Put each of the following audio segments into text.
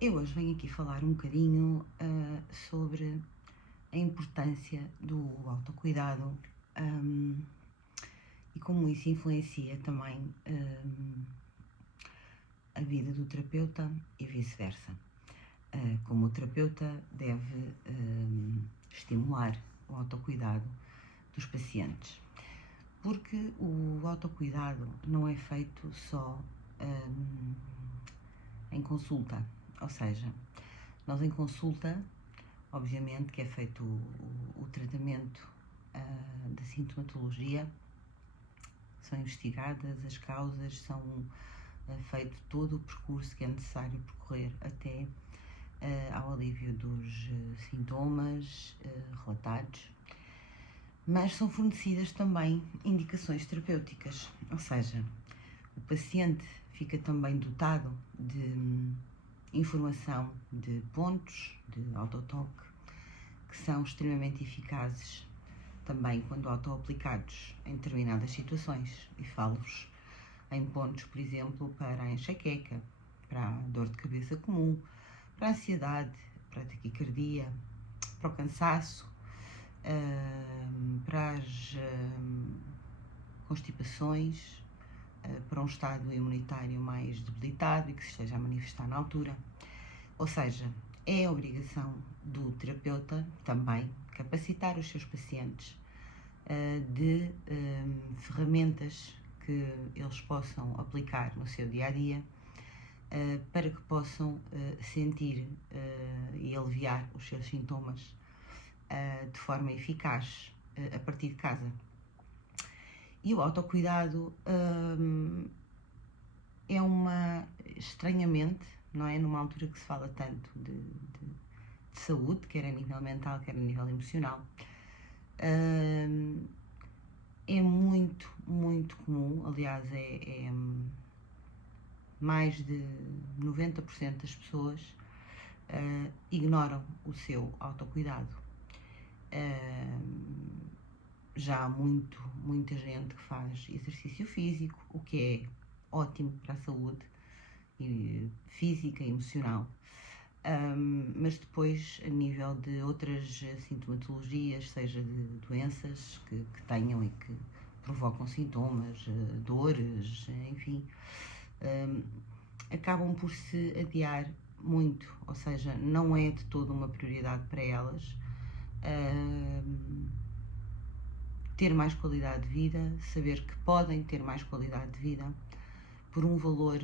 Eu hoje venho aqui falar um bocadinho sobre a importância do autocuidado, e como isso influencia também a vida do terapeuta e vice-versa. Como o terapeuta deve estimular o autocuidado dos pacientes. Porque o autocuidado não é feito só em consulta, ou seja, nós em consulta, obviamente que é feito o tratamento da sintomatologia, são investigadas as causas, são feito todo o percurso que é necessário percorrer até ao alívio dos sintomas relatados, mas são fornecidas também indicações terapêuticas, ou seja, o paciente fica também dotado de informação de pontos de autotoque que são extremamente eficazes também quando auto-aplicados em determinadas situações, e falo-vos em pontos, por exemplo, para a enxaqueca, para a dor de cabeça comum, para a ansiedade, para a taquicardia, para o cansaço, para as constipações, para um estado imunitário mais debilitado e que se esteja a manifestar na altura. Ou seja, é a obrigação do terapeuta também capacitar os seus pacientes de ferramentas que eles possam aplicar no seu dia-a-dia para que possam sentir e aliviar os seus sintomas de forma eficaz a partir de casa. E o autocuidado é estranhamente, não é? Numa altura que se fala tanto de saúde, quer a nível mental, quer a nível emocional, é muito, muito comum, aliás, é mais de 90% das pessoas ignoram o seu autocuidado. Já há muita gente que faz exercício físico, o que é ótimo para a saúde física e emocional. Mas depois, a nível de outras sintomatologias, seja de doenças que tenham e que provocam sintomas, dores, enfim, acabam por se adiar muito, ou seja, não é de toda uma prioridade para elas ter mais qualidade de vida, saber que podem ter mais qualidade de vida por um valor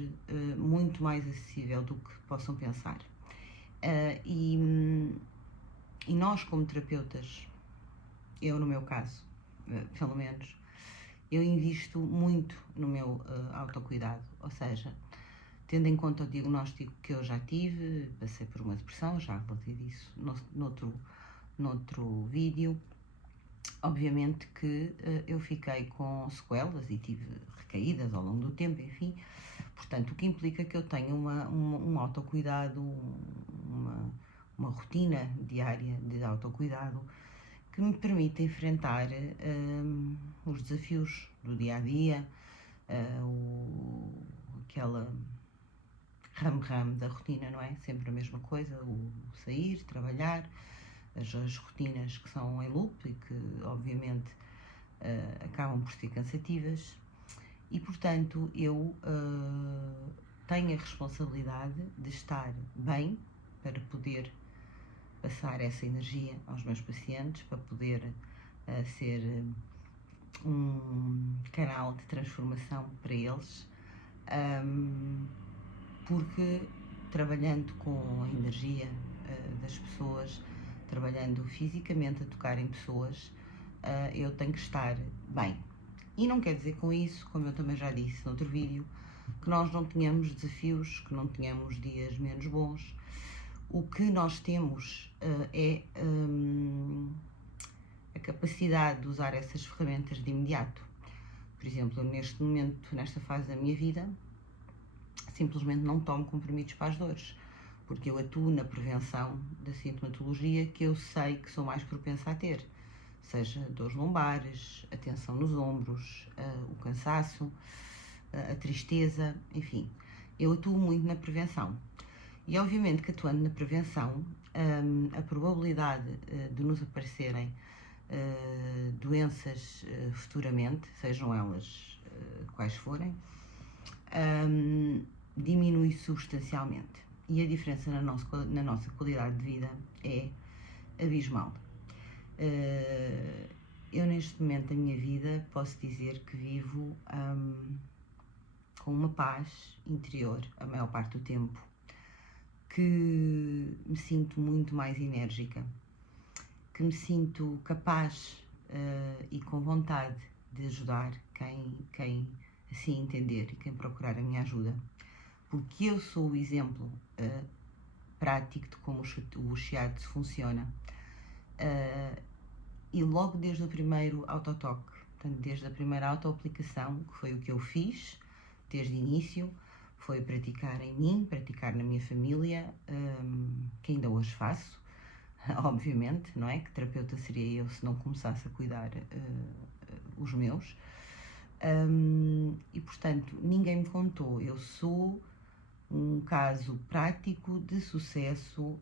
muito mais acessível do que possam pensar. E nós, como terapeutas, eu no meu caso, pelo menos, eu invisto muito no meu autocuidado, ou seja, tendo em conta o diagnóstico que eu já tive, passei por uma depressão, já relatei disso noutro vídeo. Obviamente que eu fiquei com sequelas e tive recaídas ao longo do tempo, enfim. Portanto, o que implica que eu tenha um autocuidado, uma rotina diária de autocuidado que me permita enfrentar os desafios do dia-a-dia, aquela ramo da rotina, não é? Sempre a mesma coisa, o sair, trabalhar, as rotinas que são em loop e que, obviamente, acabam por ser cansativas. E, portanto, eu tenho a responsabilidade de estar bem para poder passar essa energia aos meus pacientes, para poder ser um canal de transformação para eles, porque trabalhando com a energia das pessoas, trabalhando fisicamente a tocar em pessoas, eu tenho que estar bem. E não quer dizer com isso, como eu também já disse noutro vídeo, que nós não tenhamos desafios, que não tenhamos dias menos bons. O que nós temos é a capacidade de usar essas ferramentas de imediato. Por exemplo, eu neste momento, nesta fase da minha vida, simplesmente não tomo comprimidos para as dores, porque eu atuo na prevenção da sintomatologia que eu sei que sou mais propensa a ter, seja dores lombares, a tensão nos ombros, o cansaço, a tristeza, enfim. Eu atuo muito na prevenção. E obviamente que atuando na prevenção, a probabilidade de nos aparecerem doenças futuramente, sejam elas quais forem, diminui substancialmente. E a diferença na nossa qualidade de vida é abismal. Eu neste momento da minha vida posso dizer que vivo com uma paz interior a maior parte do tempo, que me sinto muito mais enérgica, que me sinto capaz e com vontade de ajudar quem assim entender e quem procurar a minha ajuda, porque eu sou o exemplo prático de como o Shiatsu funciona. E logo desde o primeiro autotoque, portanto, desde a primeira autoaplicação, que foi o que eu fiz, desde o início, foi praticar em mim, praticar na minha família, que ainda hoje faço, obviamente, não é? Que terapeuta seria eu se não começasse a cuidar os meus? E, portanto, ninguém me contou. Eu sou um caso prático de sucesso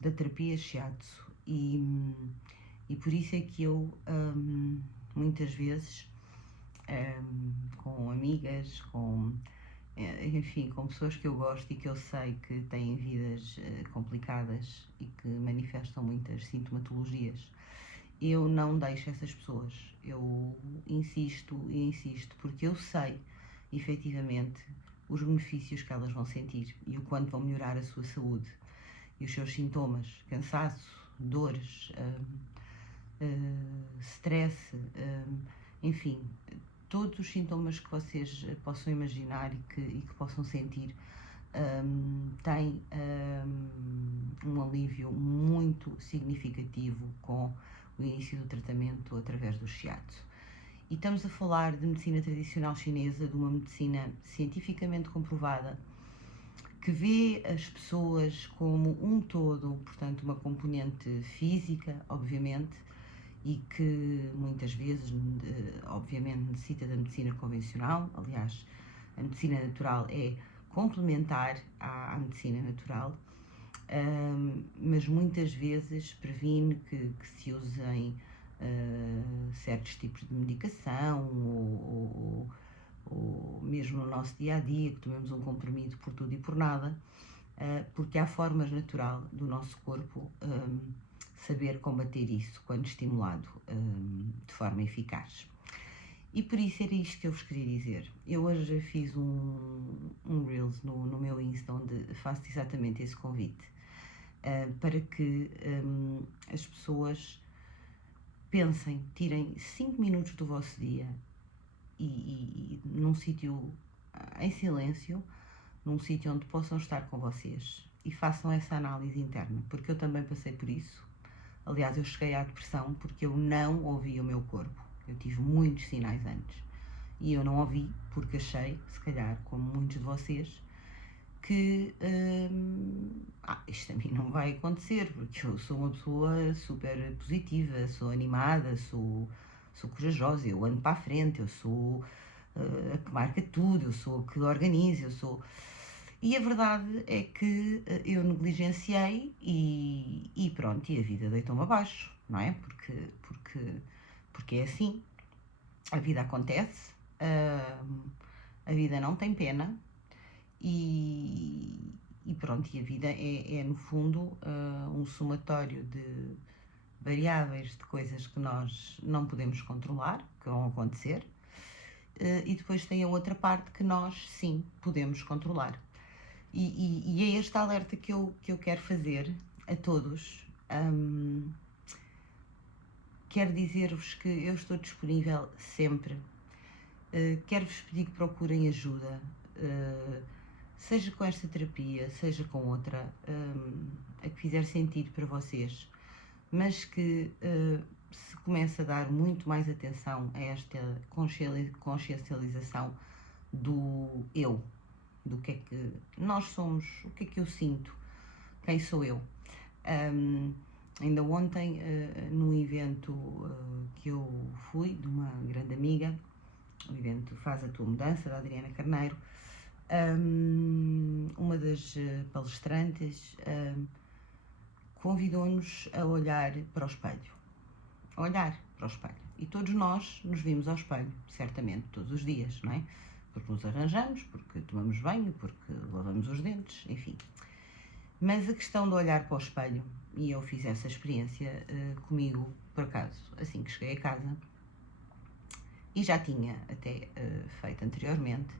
da terapia Shiatsu e por isso é que eu muitas vezes com amigas, enfim, com pessoas que eu gosto e que eu sei que têm vidas complicadas e que manifestam muitas sintomatologias, eu não deixo essas pessoas. Eu insisto e insisto porque eu sei efetivamente os benefícios que elas vão sentir e o quanto vão melhorar a sua saúde e os seus sintomas, cansaço, dores, stress, enfim, todos os sintomas que vocês possam imaginar e que possam sentir têm um alívio muito significativo com o início do tratamento através do Shiatsu. E estamos a falar de medicina tradicional chinesa, de uma medicina cientificamente comprovada, que vê as pessoas como um todo, portanto, uma componente física, obviamente, e que muitas vezes, obviamente, necessita da medicina convencional. Aliás, a medicina natural é complementar à medicina natural, mas muitas vezes previne que se usem certos tipos de medicação ou mesmo no nosso dia a dia, que tomemos um comprimido por tudo e por nada, porque há formas naturais do nosso corpo saber combater isso quando estimulado de forma eficaz. E por isso era isto que eu vos queria dizer. Eu hoje fiz um Reels no meu Insta onde faço exatamente esse convite para que as pessoas pensem, tirem 5 minutos do vosso dia e num sítio em silêncio, num sítio onde possam estar com vocês e façam essa análise interna, porque eu também passei por isso. Aliás, eu cheguei à depressão porque eu não ouvi o meu corpo. Eu tive muitos sinais antes e eu não ouvi porque achei, se calhar, como muitos de vocês, que isto a mim não vai acontecer, porque eu sou uma pessoa super positiva, sou animada, sou corajosa, eu ando para a frente, eu sou a que marca tudo, eu sou a que organiza, eu sou... E a verdade é que eu negligenciei e pronto, e a vida deitou-me abaixo, não é? Porque é assim, a vida acontece, a vida não tem pena e pronto, e a vida é no fundo um somatório de variáveis, de coisas que nós não podemos controlar, que vão acontecer, e depois tem a outra parte que nós sim podemos controlar. E é este alerta que eu quero fazer a todos. Quero dizer-vos que eu estou disponível sempre. Quero-vos pedir que procurem ajuda, seja com esta terapia, seja com outra, a que fizer sentido para vocês, mas que se comece a dar muito mais atenção a esta consciencialização do eu, do que é que nós somos, o que é que eu sinto, quem sou eu. Ainda ontem, num evento que eu fui, de uma grande amiga, o evento Faz a Tua Mudança, da Adriana Carneiro, uma das palestrantes convidou-nos a olhar para o espelho. A olhar para o espelho. E todos nós nos vimos ao espelho, certamente, todos os dias, não é? Porque nos arranjamos, porque tomamos banho, porque lavamos os dentes, enfim. Mas a questão de olhar para o espelho, e eu fiz essa experiência comigo, por acaso, assim que cheguei a casa, e já tinha até feito anteriormente,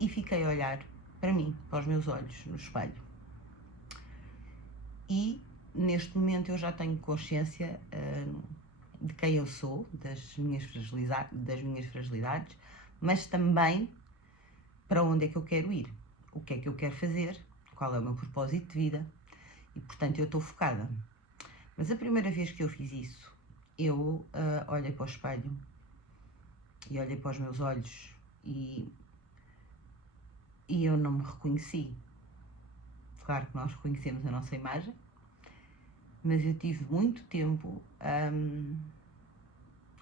e fiquei a olhar para mim, para os meus olhos, no espelho. E neste momento eu já tenho consciência de quem eu sou, das minhas fragilidades, mas também para onde é que eu quero ir, o que é que eu quero fazer, qual é o meu propósito de vida, e portanto eu estou focada. Mas a primeira vez que eu fiz isso, eu olhei para o espelho e olhei para os meus olhos e eu não me reconheci. Claro que nós reconhecemos a nossa imagem, mas eu tive muito tempo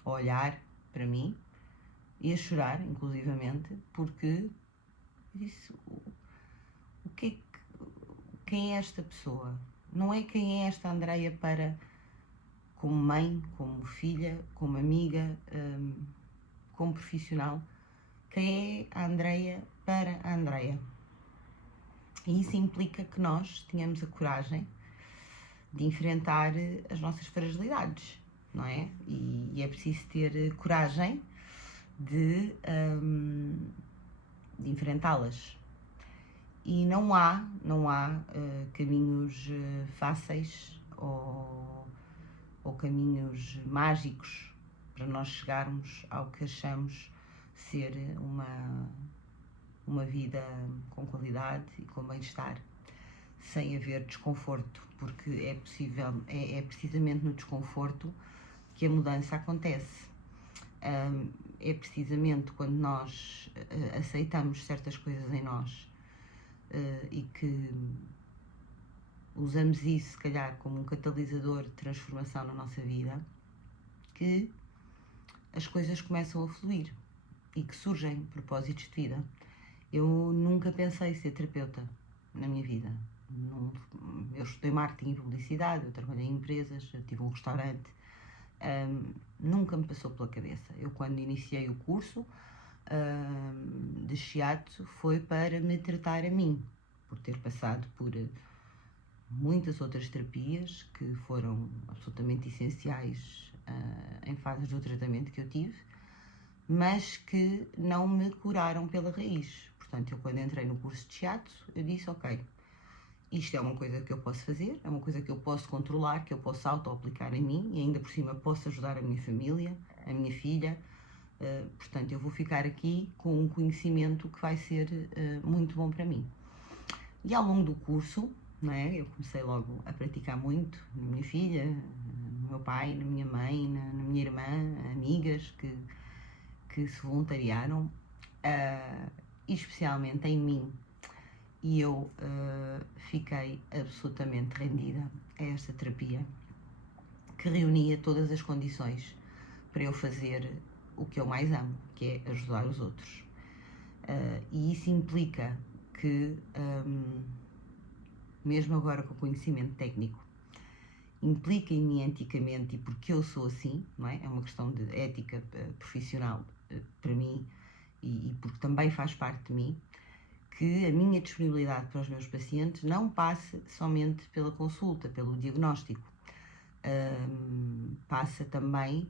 a olhar para mim e a chorar, inclusivamente, porque disse, quem é esta pessoa? Não é quem é esta Andreia como mãe, como filha, como amiga, como profissional. Quem é a Andreia para a Andreia? E isso implica que nós tenhamos a coragem de enfrentar as nossas fragilidades, não é? E é preciso ter coragem de enfrentá-las. E não há caminhos fáceis ou caminhos mágicos para nós chegarmos ao que achamos ser uma vida com qualidade e com bem-estar, sem haver desconforto, porque é precisamente no desconforto que a mudança acontece. É precisamente quando nós aceitamos certas coisas em nós e que usamos isso, se calhar, como um catalisador de transformação na nossa vida, que as coisas começam a fluir e que surgem propósitos de vida. Eu nunca pensei ser terapeuta na minha vida. Eu estudei marketing e publicidade, eu trabalhei em empresas, eu tive um restaurante. Nunca me passou pela cabeça. Eu, quando iniciei o curso de shiatsu, foi para me tratar a mim, por ter passado por muitas outras terapias que foram absolutamente essenciais em fases do tratamento que eu tive, mas que não me curaram pela raiz. Portanto, eu, quando entrei no curso de shiatsu, eu disse, ok, isto é uma coisa que eu posso fazer, é uma coisa que eu posso controlar, que eu posso auto-aplicar em mim e ainda por cima posso ajudar a minha família, a minha filha. Portanto, eu vou ficar aqui com um conhecimento que vai ser muito bom para mim. E ao longo do curso, não é, eu comecei logo a praticar muito na minha filha, no meu pai, na minha mãe, na minha irmã, amigas que se voluntariaram, especialmente em mim. E eu fiquei absolutamente rendida a esta terapia, que reunia todas as condições para eu fazer o que eu mais amo, que é ajudar os outros. E isso implica que, mesmo agora com o conhecimento técnico, implica em mim eticamente, e porque eu sou assim, não é? É uma questão de ética profissional para mim, e porque também faz parte de mim, que a minha disponibilidade para os meus pacientes não passe somente pela consulta, pelo diagnóstico. Passa também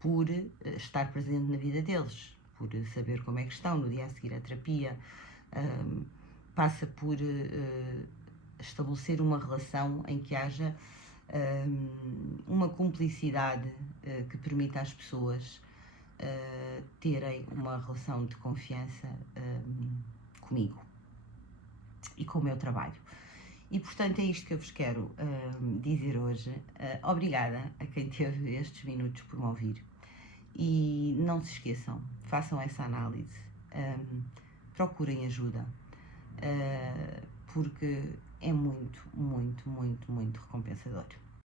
por estar presente na vida deles, por saber como é que estão no dia a seguir à terapia, passa por estabelecer uma relação em que haja uma cumplicidade que permita às pessoas terem uma relação de confiança comigo e com o meu trabalho. E portanto é isto que eu vos quero dizer hoje. Obrigada a quem teve estes minutos por me ouvir. E não se esqueçam, façam essa análise, procurem ajuda, porque é muito, muito, muito, muito recompensador.